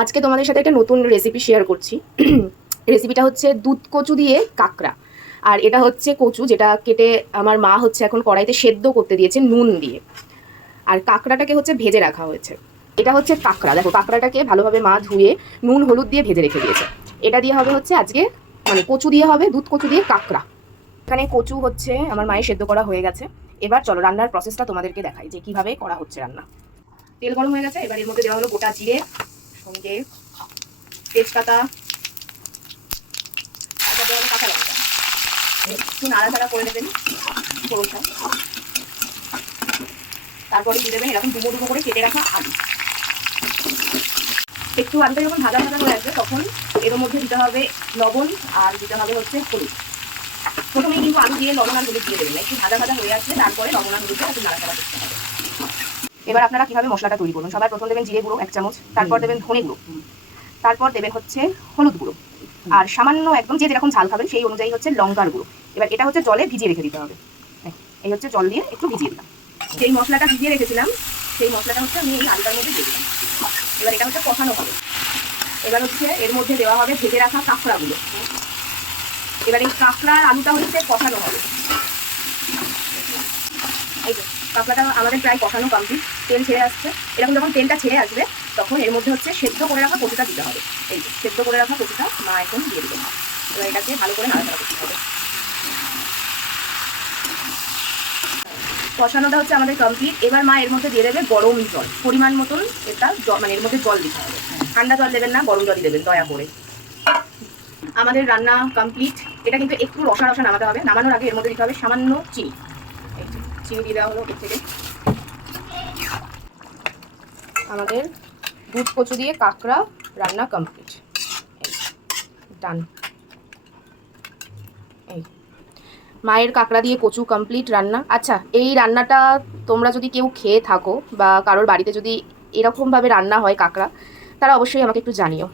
আজকে তোমাদের সাথে একটা নতুন রেসিপি শেয়ার করছি। রেসিপিটা হচ্ছে দুধ কচু দিয়ে কাঁকড়া। আর এটা হচ্ছে কচু, যেটা কেটে আমার মা হচ্ছে এখন কড়াইতে সেদ্ধ করতে দিয়েছে নুন দিয়ে। আর কাঁকড়াটাকে হচ্ছে ভেজে রাখা হয়েছে। এটা হচ্ছে কাঁকড়া, দেখো কাঁকড়াটাকে ভালোভাবে মা ধুয়ে নুন হলুদ দিয়ে ভেজে রেখে দিয়েছে। এটা দিয়ে হবে হচ্ছে আজকে মানে কচু দিয়ে হবে, দুধ কচু দিয়ে কাঁকড়া। এখানে কচু হচ্ছে আমার মায়ের সেদ্ধ করা হয়ে গেছে। এবার চলো রান্নার প্রসেসটা তোমাদেরকে দেখাই যে কিভাবে করা হচ্ছে রান্না। তেল গরম হয়ে গেছে, এবার এর মধ্যে দেওয়া হলো গোটা জিরে, সঙ্গে তেজপাতা, কাঁচা লঙ্কা, একটু নাড়াচাড়া করে নেবেন ফোড়নটা। তারপরে দিয়ে দেবেন এরকম ডুবো ডুবো করে কেটে রাখা আলু। একটু আলুটা যখন ভাজা ভাজা হয়ে আসবে তখন এর মধ্যে দিতে হবে লবণ আর দিতে হবে হচ্ছে হলুদ। প্রথমেই কিন্তু আলু দিয়ে লবণ আর হলুদ দিয়ে দেবেন, একটু ভাজা ভাজা হয়ে আসলে তারপরে লবণ আর হলুদটা একটু নাড়াচাড়া করতে হবে। এবার আপনারা কিভাবে মশলাটা তৈরি করবেন, সবার প্রথম দেবেন জিরে গুঁড়ো 1 চামচ, তারপর দেবেন ধনে গুঁড়ো, তারপর দেবেন হচ্ছে হলুদ গুঁড়ো, আর সামান্য একদম যে যেরকম ঝাল খাবেন সেই অনুযায়ী হচ্ছে লঙ্কার গুঁড়ো। এবার এটা হচ্ছে জলে ভিজিয়ে রেখে দিতে হবে। এই হচ্ছে জল দিয়ে একটু ভিজিয়ে দিলাম। যেই মশলাটা ভিজিয়ে রেখেছিলাম সেই মশলাটা হচ্ছে আমি এই আলুটার মধ্যে দিয়ে দিলাম। এবার এটা হচ্ছে কষানো হবে। এবার হচ্ছে এর মধ্যে দেওয়া হবে ভেজে রাখা কাঁকড়াগুলো। এবার এই কাঁকড়ার আলুটা হচ্ছে কষানো হবে। এই তো কাঁকড়াটা আমাদের প্রায় কষানো কমপ্লিট, তেল ছেড়ে আসছে। এরকম যখন তেলটা ছেড়ে আসবে তখন এর মধ্যে হচ্ছে সেদ্ধ করে রাখা কচুটা দিতে হবে। এই যে সেদ্ধ করে রাখা কচুটা মা এখন দিয়ে দেবেন। এবার এটাকে ভালো করে নাড়াচাড়া করতে হবে। কষানোটা হচ্ছে আমাদের কমপ্লিট। এবার মা এর মধ্যে দিয়ে দেবে গরম জল, পরিমাণ মতন এটা মানে এর মধ্যে জল দিতে হবে। ঠান্ডা জল দেবেন না, গরম জলই দেবেন দয়া করে। আমাদের রান্না কমপ্লিট। এটা কিন্তু একটু রসা রসা নামাতে হবে। নামানোর আগে এর মধ্যে দিতে হবে সামান্য চিনি। চিনি দিয়ে দেওয়া হলো এর থেকে। আমাদের দুধ কচু দিয়ে কাঁকড়া রান্না কমপ্লিট। ডান। এই মায়ের কাঁকড়া দিয়ে কচু কমপ্লিট রান্না। আচ্ছা, এই রান্নাটা তোমরা যদি কেউ খেয়ে থাকো বা কারোর বাড়িতে যদি এরকমভাবে রান্না হয় কাঁকড়া, তারা অবশ্যই আমাকে একটু জানিও।